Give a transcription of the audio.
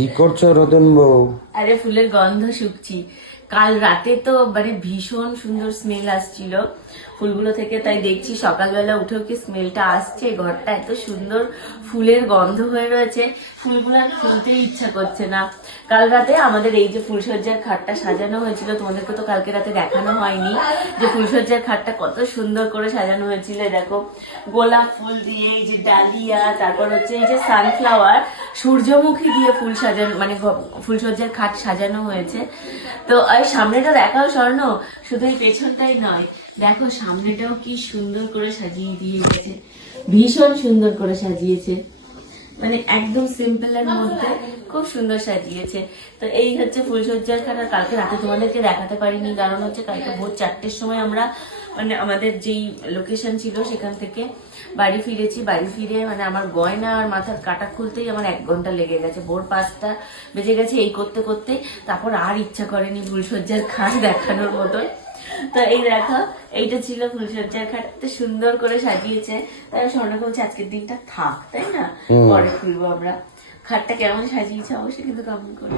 কি করছো রতন বউ? আরে ফুলের গন্ধ শুকছি। কাল রাতে তো মানে ভীষণ সুন্দর স্মেল আসছিল ফুলগুলো থেকে, তাই দেখছি সকালবেলা উঠেও কি স্মেলটা আসছে। ঘরটা এত সুন্দর ফুলের গন্ধ হয়ে রয়েছে, ফুলগুলো আর খুলতেই ইচ্ছা করছে না। কাল রাতে আমাদের এই যে ফুলসজ্জার খাটটা সাজানো হয়েছিল, তোমাদেরকে তো কালকে রাতে দেখানো হয়নি যে ফুলসজ্জার খাটটা কত সুন্দর করে সাজানো হয়েছিল। দেখো গোলাপ ফুল দিয়ে, এই যে ডালিয়া, তারপর হচ্ছে এই যে সানফ্লাওয়ার, সূর্যমুখী দিয়ে ফুল সাজানো, মানে ফুলসজ্জার খাট সাজানো হয়েছে। তো এই সামনেটা দেখাও স্বর্ণ, শুধু এই পেছনটাই নয়, দেখো সামনেটাও কি সুন্দর করে সাজিয়ে দিয়ে গেছে, ভীষণ সুন্দর করে সাজিয়েছে, মানে একদম সিম্পলের মধ্যে খুব সুন্দর সাজিয়েছে। তো এই হচ্ছে ফুলসজ্জার খাট। আর কালকে রাতে তোমাদেরকে দেখাতে পারিনি, কারণ হচ্ছে কালকে ভোর 4টের সময় আমরা মানে আমাদের যেই লোকেশন ছিল সেখান থেকে বাড়ি ফিরেছি। বাড়ি ফিরে মানে আমার গয়না আর মাথার কাটা খুলতেই আমার 1 ঘন্টা লেগে গেছে, ভোর 5টা বেজে গেছে এই করতে করতে। তারপর আর ইচ্ছা করেনি ফুলসজ্জার খাট দেখানোর মতন। তো এই দেখো, এইটা ছিল ফুলসজ্জার খাট, এত সুন্দর করে সাজিয়েছে। তাই স্বর্ণকে বলছে আজকের দিনটা থাক, তাই না, পরে খুলবো আমরা। খাটটা কেমন সাজিয়েছে অবশ্যই কিন্তু কমেন্ট করো।